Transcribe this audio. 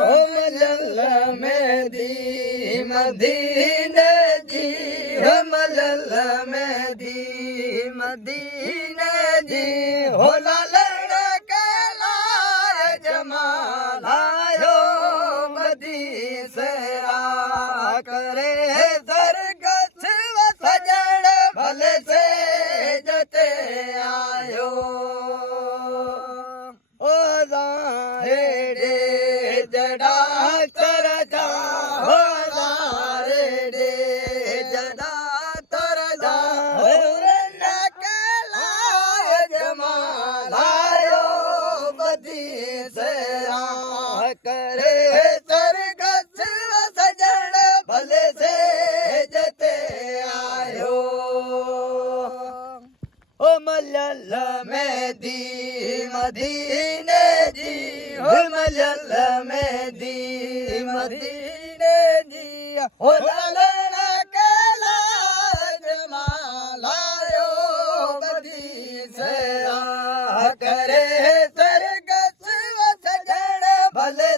मलल में दी मदीने जी मलल में दी मदीने जी हो लालण के लाए जमाल आयो मदी सेरा करे सरगछ सजण भले से जते आयो ओ रे जड़ा कर जा हो रे जड़ा कर जा न के लाए जमाल आयो बदी से करे सरगछ सजण भले से जते आयो ओ मलल में दी मदीने जी हो मलल में दी मदीने जी हो लालण के लाज मालायो बदी से करे सरगछ सजण भले